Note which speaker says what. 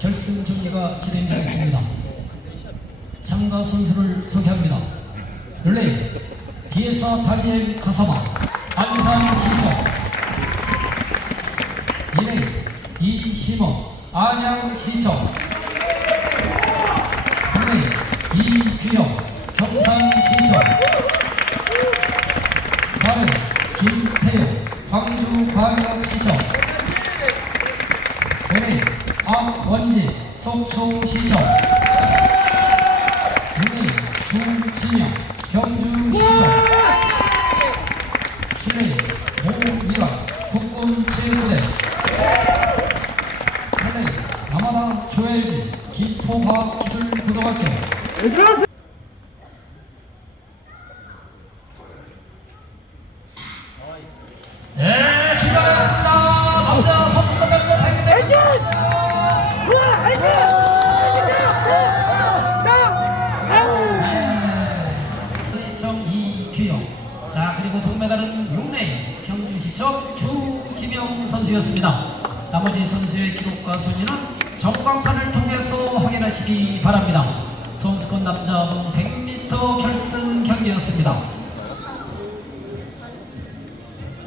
Speaker 1: 결승 경기가 진행되겠습니다. 참가 선수를 소개합니다. 릴레이 디에사 다니엘 카사마 안산 시청 이레이 이시모 안양 시청 3레이 이규영 경산 시청 4레이 김태용 광주 광역시청 5레이 박원지 속초시청 6레이 주진영 경주시청 7레이 모미란 국군체육부대. 8레이 남하나 조엘지 김포과학기술고등학교. 네, 이규영. 자, 그리고 동메달은 용래 경주시청 주지명 선수였습니다. 나머지 선수의 기록과 순위는 전광판을 통해서 확인하시기 바랍니다. 선수권 남자 100m 결승 경기였습니다.